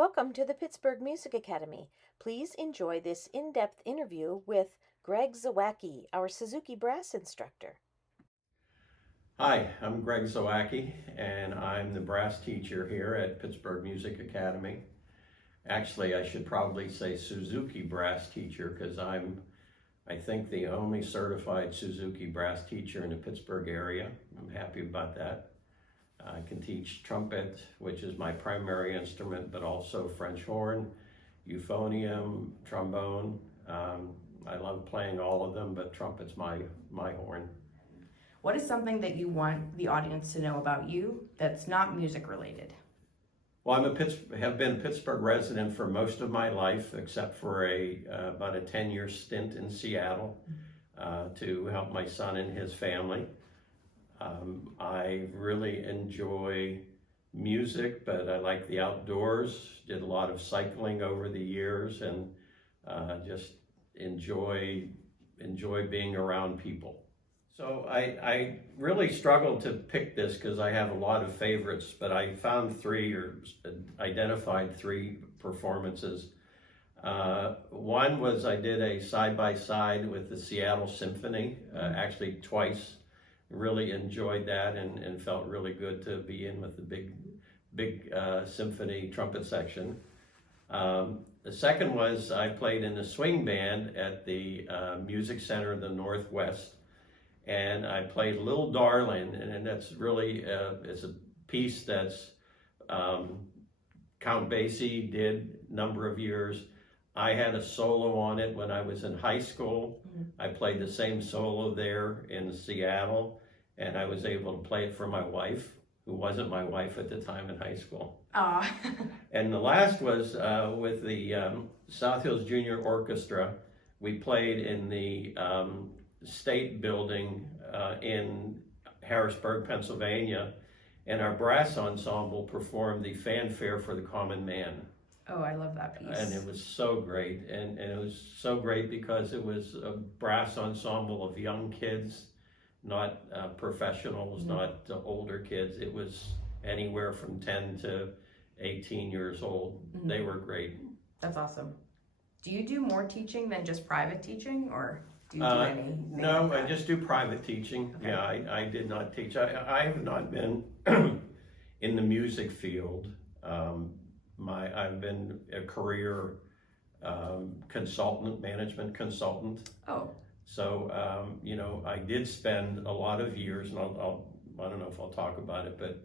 Welcome to the Pittsburgh Music Academy. Please enjoy this in-depth interview with Greg Zawacki, our Suzuki brass instructor. Hi, I'm Greg Zawacki, and I'm the brass teacher here at Pittsburgh Music Academy. Actually, I should probably say Suzuki brass teacher because I think, the only certified Suzuki brass teacher in the Pittsburgh area. I'm happy about that. I can teach trumpet, which is my primary instrument, but also French horn, euphonium, trombone. I love playing all of them, but trumpet's my horn. What is something that you want the audience to know about you that's not music related? Well, have been a Pittsburgh resident for most of my life, except for about a 10-year stint in Seattle to help my son and his family. I really enjoy music, but I like the outdoors. Did a lot of cycling over the years, and just enjoy being around people. So I really struggled to pick this because I have a lot of favorites, but I found identified three performances. One was I did a side-by-side with the Seattle Symphony, actually twice. Really enjoyed that and felt really good to be in with the big symphony trumpet section. The second was I played in a swing band at the Music Center of the Northwest, and I played Little Darlin', and that's really it's a piece that's Count Basie did a number of years. I had a solo on it when I was in high school. I played the same solo there in Seattle, and I was able to play it for my wife, who wasn't my wife at the time in high school. Aw. And the last was with the South Hills Junior Orchestra. We played in the State Building in Harrisburg, Pennsylvania, and our brass ensemble performed the fanfare for the common man. Oh, I love that piece. And it was so great, and it was so great because it was a brass ensemble of young kids, not professionals, not older kids. It was anywhere from 10 to 18 years old. They were great. That's awesome. Do you do more teaching than just private teaching, or do you do anything? No, like I just do private teaching. Okay. Yeah, I did not teach. I have not been in the music field. I've been a career consultant, management consultant. Oh. So, I did spend a lot of years, and I don't know if I'll talk about it, but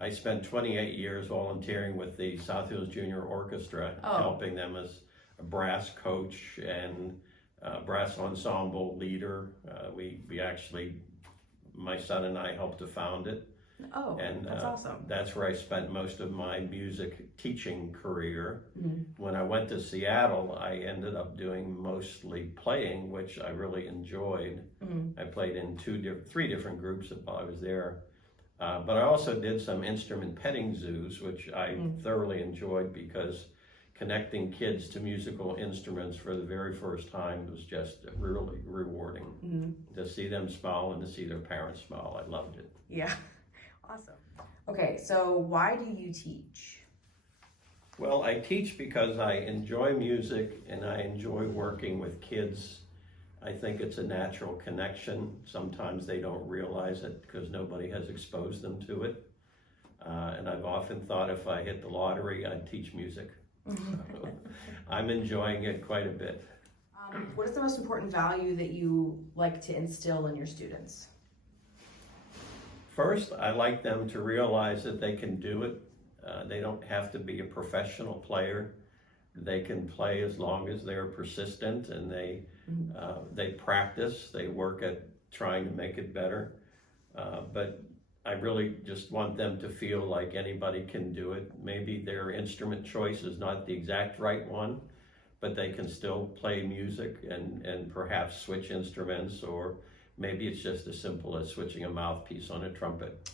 I spent 28 years volunteering with the South Hills Junior Orchestra, helping them as a brass coach and brass ensemble leader. We actually, my son and I helped to found it. Oh, and that's awesome. That's where I spent most of my music teaching career. When I went to Seattle, I ended up doing mostly playing, which I really enjoyed. I played in three different groups while I was there. But I also did some instrument petting zoos, which I thoroughly enjoyed because connecting kids to musical instruments for the very first time was just really rewarding. To see them smile and to see their parents smile, I loved it. Yeah. Awesome. Okay, so why do you teach? Well, I teach because I enjoy music and I enjoy working with kids. I think it's a natural connection. Sometimes they don't realize it because nobody has exposed them to it. And I've often thought if I hit the lottery, I'd teach music. So I'm enjoying it quite a bit. What is the most important value that you like to instill in your students? First, I like them to realize that they can do it. They don't have to be a professional player. They can play as long as they're persistent and they practice, they work at trying to make it better. But I really just want them to feel like anybody can do it. Maybe their instrument choice is not the exact right one, but they can still play music and perhaps switch instruments, or maybe it's just as simple as switching a mouthpiece on a trumpet.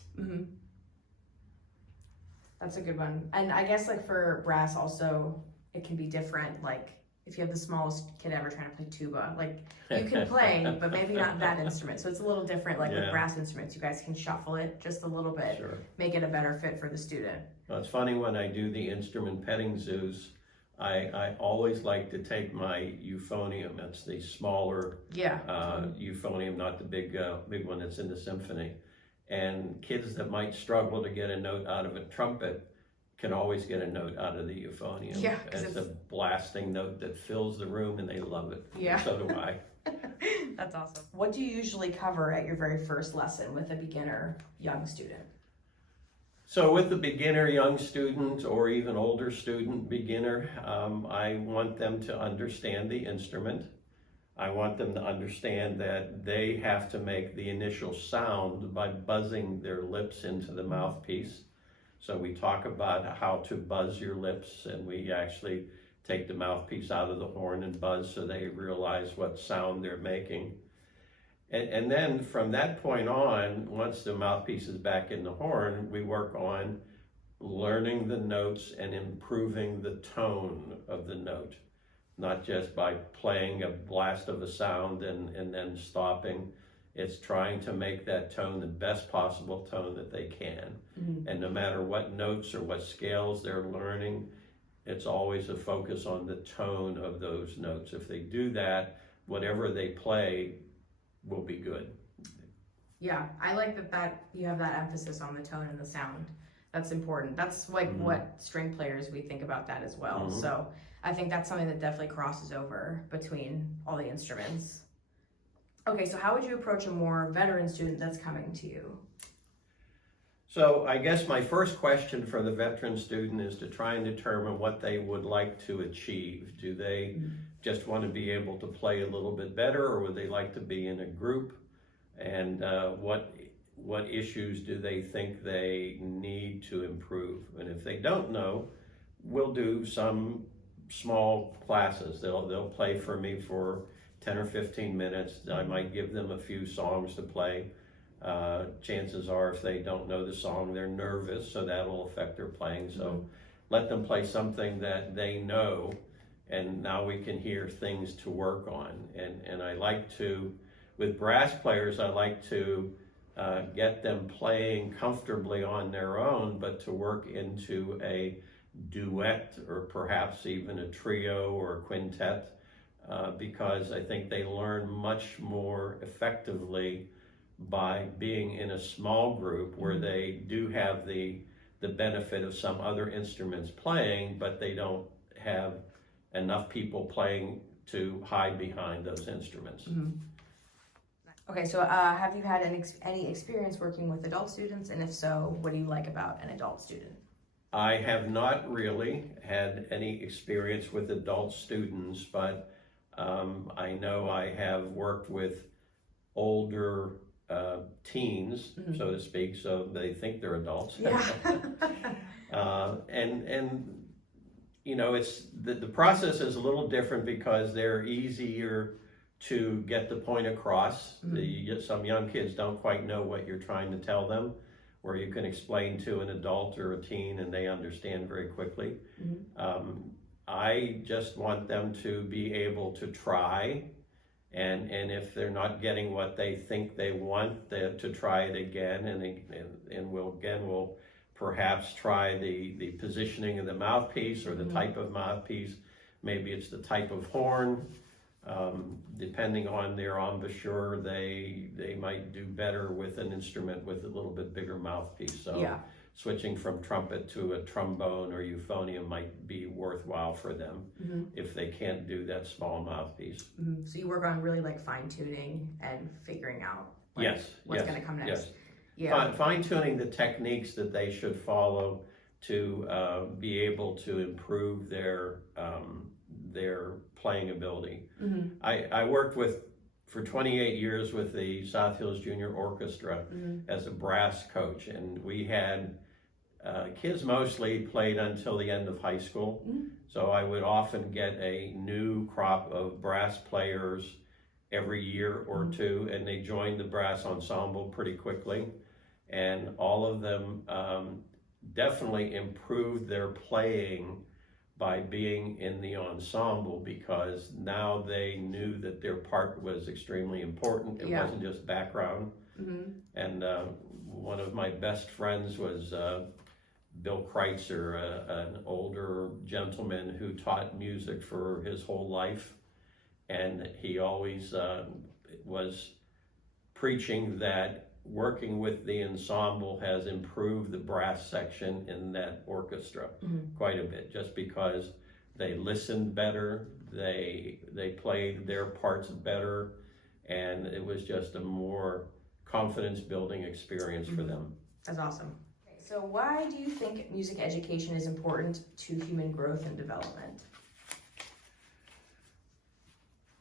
That's a good one. And I guess like for brass also, it can be different. Like if you have the smallest kid ever trying to play tuba, like you can play, but maybe not that instrument. So it's a little different. Like with brass instruments, you guys can shuffle it just a little bit, make it a better fit for the student. Well, it's funny when I do the instrument petting zoos, I always like to take my euphonium. That's the smaller euphonium, not the big one that's in the symphony. And kids that might struggle to get a note out of a trumpet can always get a note out of the euphonium. Yeah, it's a blasting note that fills the room, and they love it. Yeah. So do I. That's awesome. What do you usually cover at your very first lesson with a beginner young student? So with the beginner young student or even older student beginner, I want them to understand the instrument. I want them to understand that they have to make the initial sound by buzzing their lips into the mouthpiece. So we talk about how to buzz your lips, and we actually take the mouthpiece out of the horn and buzz so they realize what sound they're making. And then from that point on, once the mouthpiece is back in the horn, we work on learning the notes and improving the tone of the note, not just by playing a blast of a sound and then stopping. It's trying to make that tone the best possible tone that they can. Mm-hmm. And no matter what notes or what scales they're learning, it's always a focus on the tone of those notes. If they do that, whatever they play will be good. Yeah, I like that you have that emphasis on the tone and the sound. That's important. That's like what string players, we think about that as well. Mm-hmm. So I think that's something that definitely crosses over between all the instruments. Okay, so how would you approach a more veteran student that's coming to you? So I guess my first question for the veteran student is to try and determine what they would like to achieve. Do they just want to be able to play a little bit better, or would they like to be in a group? And what issues do they think they need to improve? And if they don't know, we'll do some small classes. They'll play for me for 10 or 15 minutes. I might give them a few songs to play. Chances are, if they don't know the song, they're nervous, so that'll affect their playing. So let them play something that they know, and now we can hear things to work on. And I like to, with brass players, I like to get them playing comfortably on their own, but to work into a duet or perhaps even a trio or a quintet, because I think they learn much more effectively by being in a small group where they do have the benefit of some other instruments playing, but they don't have enough people playing to hide behind those instruments. Mm-hmm. Okay, so have you had any experience working with adult students, and if so, what do you like about an adult student? I have not really had any experience with adult students, but I know I have worked with older teens, so to speak, so they think they're adults. Yeah. And you know, it's the process is a little different because they're easier to get the point across. Some young kids don't quite know what you're trying to tell them, where you can explain to an adult or a teen and they understand very quickly. I just want them to be able to try, and if they're not getting what they think they want, to try it again, and we'll perhaps try the positioning of the mouthpiece or the type of mouthpiece. Maybe it's the type of horn. Depending on their embouchure, they might do better with an instrument with a little bit bigger mouthpiece. So switching from trumpet to a trombone or euphonium might be worthwhile for them if they can't do that small mouthpiece. So you work on really like fine tuning and figuring out what's going to come next. Fine tuning the techniques that they should follow to be able to improve their playing ability. I worked for 28 years with the South Hills Junior Orchestra as a brass coach, and we had kids mostly played until the end of high school. So I would often get a new crop of brass players every year or two, and they joined the brass ensemble pretty quickly, and all of them definitely improved their playing by being in the ensemble, because now they knew that their part was extremely important. It wasn't just background. And one of my best friends was Bill Kreitzer, an older gentleman who taught music for his whole life, and he always was preaching that working with the ensemble has improved the brass section in that orchestra quite a bit, just because they listened better, they played their parts better, and it was just a more confidence building experience for them. That's awesome. So why do you think music education is important to human growth and development?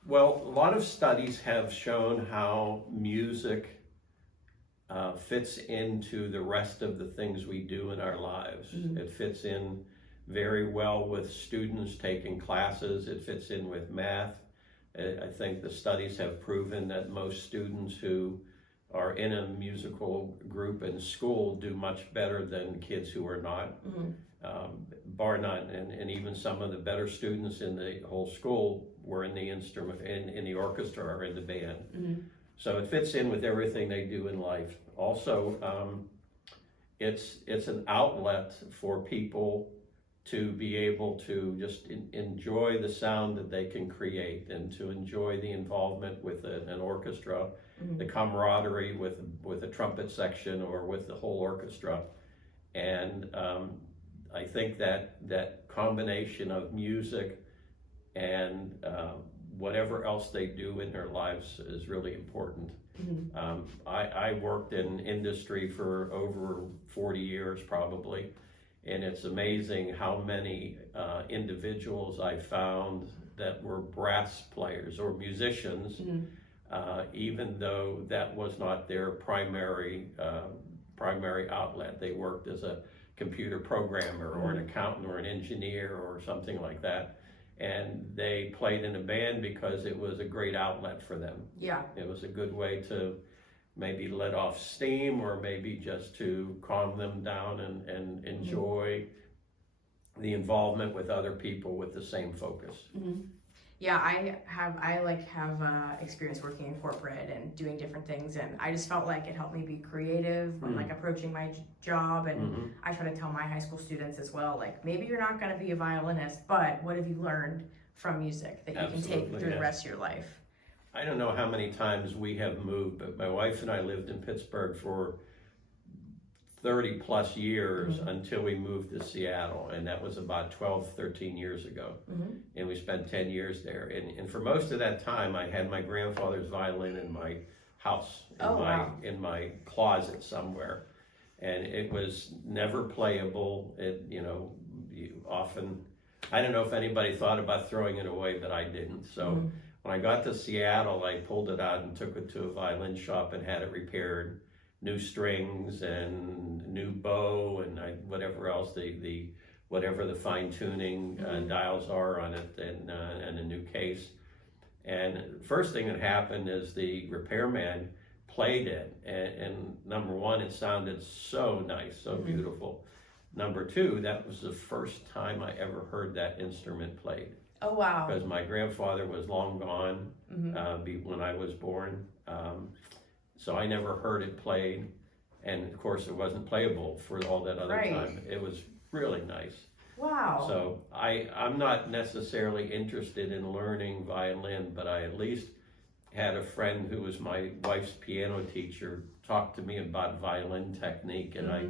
Well, a lot of studies have shown how music fits into the rest of the things we do in our lives. It fits in very well with students taking classes. It fits in with math. I think the studies have proven that most students who are in a musical group in school do much better than kids who are not, bar none. And even some of the better students in the whole school were in the instrument, in the orchestra or in the band. So it fits in with everything they do in life. Also, it's an outlet for people to be able to just enjoy the sound that they can create, and to enjoy the involvement with an orchestra, the camaraderie with a trumpet section or with the whole orchestra. And I think that combination of music and whatever else they do in their lives is really important. I worked in industry for over 40 years probably, and it's amazing how many individuals I found that were brass players or musicians, even though that was not their primary outlet. They worked as a computer programmer or an accountant or an engineer or something like that. And they played in a band because it was a great outlet for them. Yeah. It was a good way to maybe let off steam, or maybe just to calm them down and enjoy the involvement with other people with the same focus. Yeah, I have experience working in corporate and doing different things, and I just felt like it helped me be creative when like approaching my job. And I try to tell my high school students as well, like, maybe you're not going to be a violinist, but what have you learned from music that you can take through the rest of your life? I don't know how many times we have moved, but my wife and I lived in Pittsburgh for 30 plus years until we moved to Seattle, and that was about 12, 13 years ago. And we spent 10 years there. And for most of that time, I had my grandfather's violin in my house, in my closet somewhere. And it was never playable. I don't know if anybody thought about throwing it away, but I didn't. So when I got to Seattle, I pulled it out and took it to a violin shop and had it repaired. New strings and new bow and whatever else whatever the fine tuning dials are on it, and a new case. And first thing that happened is the repairman played it, and number one, it sounded so nice, so beautiful. Number two, that was the first time I ever heard that instrument played. Oh wow! Because my grandfather was long gone when I was born. So I never heard it played, and of course it wasn't playable for all that other time. It was really nice. Wow. So I'm not necessarily interested in learning violin, but I at least had a friend who was my wife's piano teacher talk to me about violin technique, and I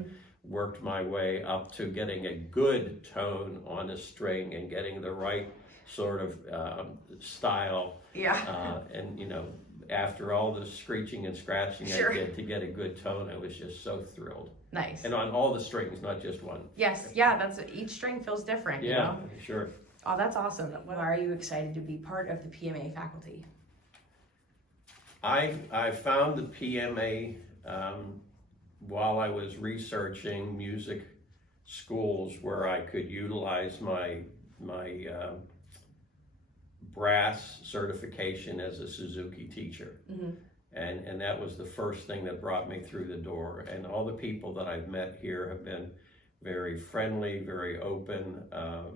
worked my way up to getting a good tone on a string and getting the right sort of style. Yeah. And after all the screeching and scratching I did to get a good tone, I was just so thrilled. Nice. And on all the strings, not just one. Yes, yeah, each string feels different. Yeah, sure. Oh, that's awesome. Why are you excited to be part of the PMA faculty? I found the PMA while I was researching music schools where I could utilize my brass certification as a Suzuki teacher. And that was the first thing that brought me through the door. And all the people that I've met here have been very friendly, very open,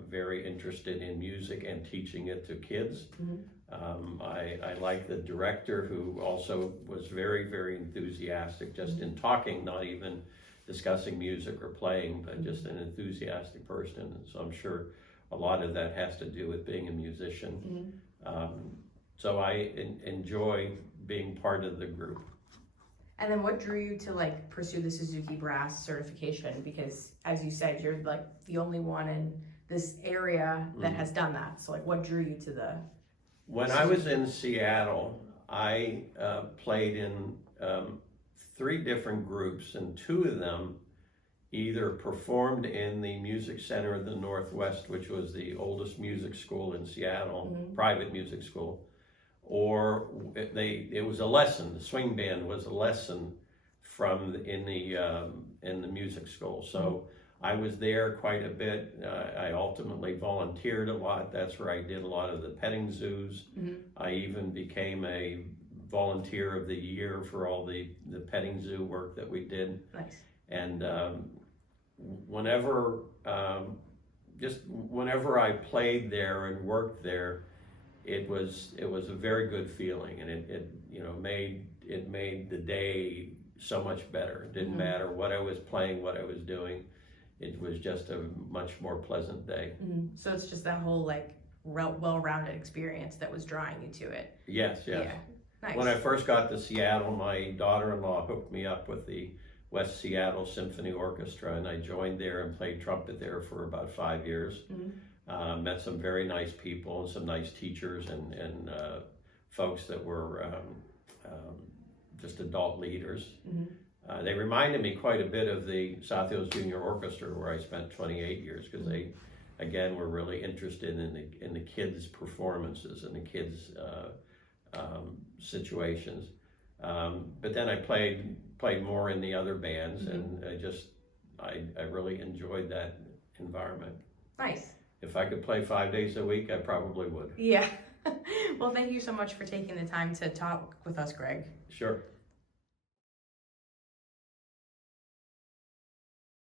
very interested in music and teaching it to kids. I like the director, who also was very, very enthusiastic just in talking, not even discussing music or playing, but just an enthusiastic person. And so I'm sure a lot of that has to do with being a musician. So I enjoy being part of the group. And then what drew you to like pursue the Suzuki brass certification? Because as you said, you're like the only one in this area that has done that. So like what drew you to the... When I was in Seattle, I played in 3 different groups, and 2 of them either performed in the Music Center of the Northwest, which was the oldest music school in Seattle, private music school, or it was a lesson. The swing band was a lesson in the music school. So I was there quite a bit. I ultimately volunteered a lot. That's where I did a lot of the petting zoos. I even became a volunteer of the year for all the petting zoo work that we did. Nice. And whenever I played there and worked there, it was a very good feeling, and it made the day so much better. It didn't matter what I was playing, what I was doing. It was just a much more pleasant day. So it's just that whole like well-rounded experience that was drawing you to it. Yes. Yeah. Nice. When I first got to Seattle, my daughter-in-law hooked me up with the West Seattle Symphony Orchestra, and I joined there and played trumpet there for about 5 years. Met some very nice people and some nice teachers and folks that were just adult leaders. They reminded me quite a bit of the South Hills Junior Orchestra, where I spent 28 years, because they, again, were really interested in the kids' performances and the kids' situations. But then I played more in the other bands, and I really enjoyed that environment. Nice. If I could play 5 days a week, I probably would. Yeah. Well, thank you so much for taking the time to talk with us, Greg. Sure.